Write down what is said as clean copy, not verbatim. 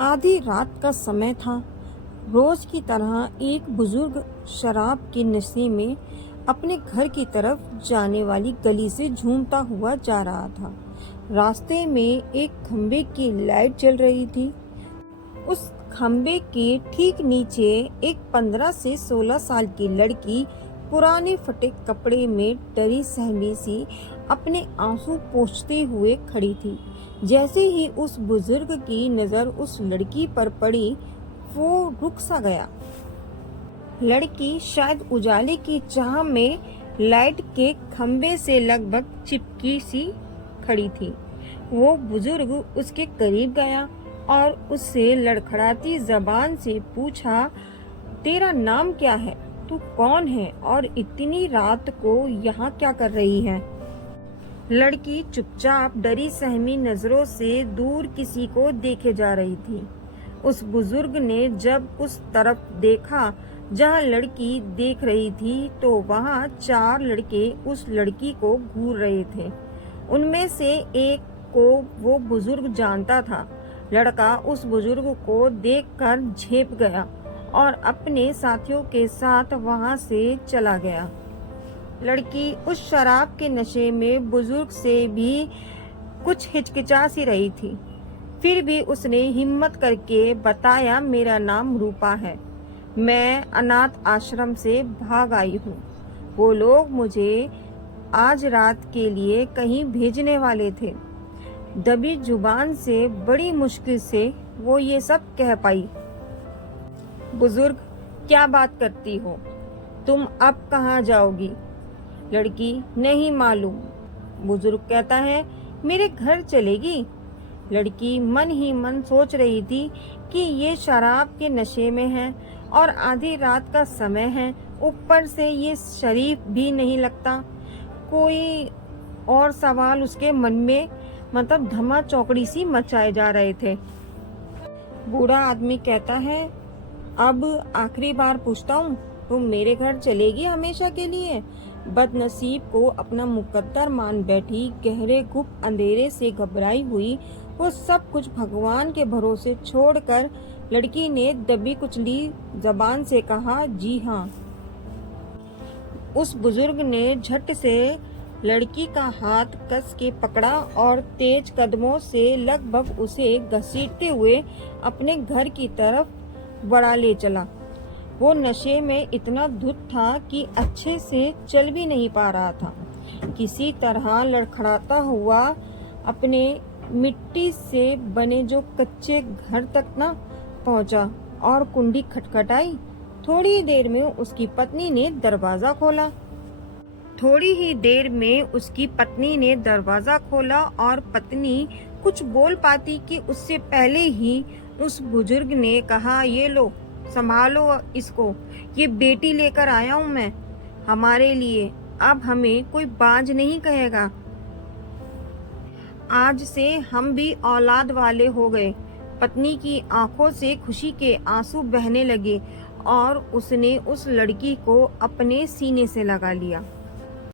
आधी रात का समय था। रोज की तरह एक बुजुर्ग शराब के नशे में अपने घर की तरफ जाने वाली गली से झूमता हुआ जा रहा था। रास्ते में एक खंबे की लाइट जल रही थी। उस खंबे के ठीक नीचे एक 15 से 16 साल की लड़की पुराने फटे कपड़े में डरी सहमी सी अपने आंसू पोंछते हुए खड़ी थी। जैसे ही उस बुजुर्ग की नजर उस लड़की पर पड़ी, वो रुक सा गया। लड़की शायद उजाले की चाह में लाइट के खंबे से लगभग चिपकी सी खड़ी थी। वो बुजुर्ग उसके करीब गया और उससे लड़खड़ाती जबान से पूछा, तेरा नाम क्या है? तू कौन है और इतनी रात को यहाँ क्या कर रही है? लड़की चुपचाप डरी सहमी नजरों से दूर किसी को देखे जा रही थी। उस बुजुर्ग ने जब उस तरफ देखा जहाँ लड़की देख रही थी, तो वहाँ 4 लड़के उस लड़की को घूर रहे थे। उनमें से एक को वो बुजुर्ग जानता था। लड़का उस बुजुर्ग को देखकर झेप गया और अपने साथियों के साथ वहां से चला गया। लड़की उस शराब के नशे में बुजुर्ग से भी कुछ हिचकिचा सी रही थी। फिर भी उसने हिम्मत करके बताया, मेरा नाम रूपा है। मैं अनाथ आश्रम से भाग आई हूँ। वो लोग मुझे आज रात के लिए कहीं भेजने वाले थे। दबी जुबान से बड़ी मुश्किल से वो ये सब कह पाई। बुजुर्ग, क्या बात करती हो? तुम अब कहाँ जाओगी? लड़की, नहीं मालूम। बुजुर्ग कहता है, मेरे घर चलेगी। लड़की मन ही मन सोच रही थी कि ये शराब के नशे में है और आधी रात का समय है। ऊपर से ये शरीफ भी नहीं लगता। कोई और सवाल उसके मन में धमा चौकड़ी सी मचाए जा रहे थे। बूढ़ा आदमी कहता है, अब आखिरी बार पूछता हूँ, तुम मेरे घर चलेगी हमेशा के लिए? बदनसीब को अपना मुकद्दर मान बैठी, गहरे गुप्त अंधेरे से घबराई हुई वो सब कुछ भगवान के भरोसे छोड़कर लड़की ने दबी कुचली जबान से कहा, जी हाँ। उस बुजुर्ग ने झट से लड़की का हाथ कस के पकड़ा और तेज कदमों से लगभग उसे घसीटते हुए अपने घर की तरफ बढ़ा ले चला। वो नशे में इतना धुत था कि अच्छे से चल भी नहीं पा रहा था। किसी तरह लड़खड़ाता हुआ अपने मिट्टी से बने जो कच्चे घर तक ना पहुंचा और कुंडी खटखटाई। थोड़ी देर में उसकी पत्नी ने दरवाजा खोला। और पत्नी कुछ बोल पाती कि उससे पहले ही उस बुजुर्ग ने कहा, ये लो, संभालो इसको, ये बेटी लेकर आया हूँ मैं हमारे लिए। अब हमें कोई बाज नहीं कहेगा। आज से हम भी औलाद वाले हो गए। पत्नी की आंखों से खुशी के आंसू बहने लगे और उसने उस लड़की को अपने सीने से लगा लिया।